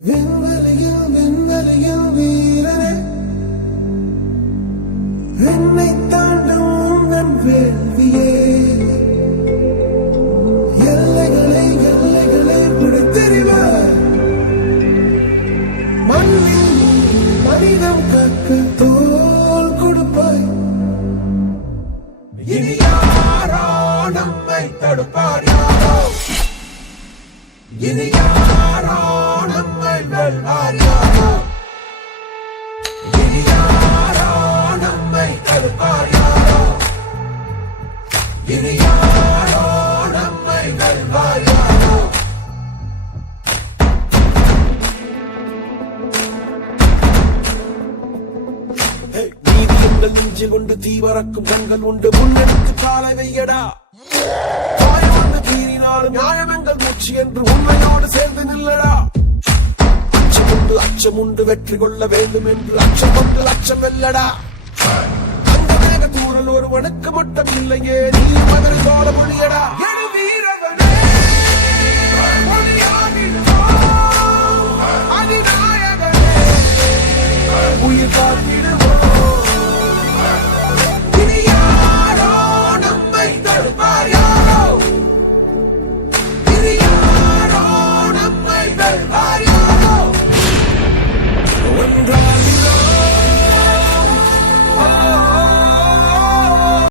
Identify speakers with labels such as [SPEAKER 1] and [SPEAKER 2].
[SPEAKER 1] விண்வெளியில் விண்வெளியில் வீரரே. என்னை தாண்டும் உந்தன் வேள்வியே. எல்லைகளை எல்லைகளை பிடித்தெறிவார் மண்ணில் மனிதம் காக்க தோல் கொடுப்பாய். இனி யாரோ நம்மை தடுப்பார் யாரோ? இனி யாரோ நம்மை வெல்வார் யாரோ இனி யாரோ நம்மை தடுப்பார் யாரோ இனி யாரோ நம்மை வெல்வார் யாரோ நீதி எங்கள் கொண்டு தீவரக்கும் கண்கள் உண்டு முன்னெடுத்து காலை வையடா காயமந்து கீறினாலும் நியாயம் எங்கள் மூச்சு என்று உண்மையோடு சேர்ந்து நில்லடா. உண்டு அச்சம் உண்டு வெற்றி கொள்ள வேண்டும் என்று அச்சம் கொண்டு அச்சம் வெல்லடா. அந்த மேக தூரல் ஒருவனுக்கு மட்டும் இல்லையே நீ மகன் சோழ மொழியடா உயிர் காத்திட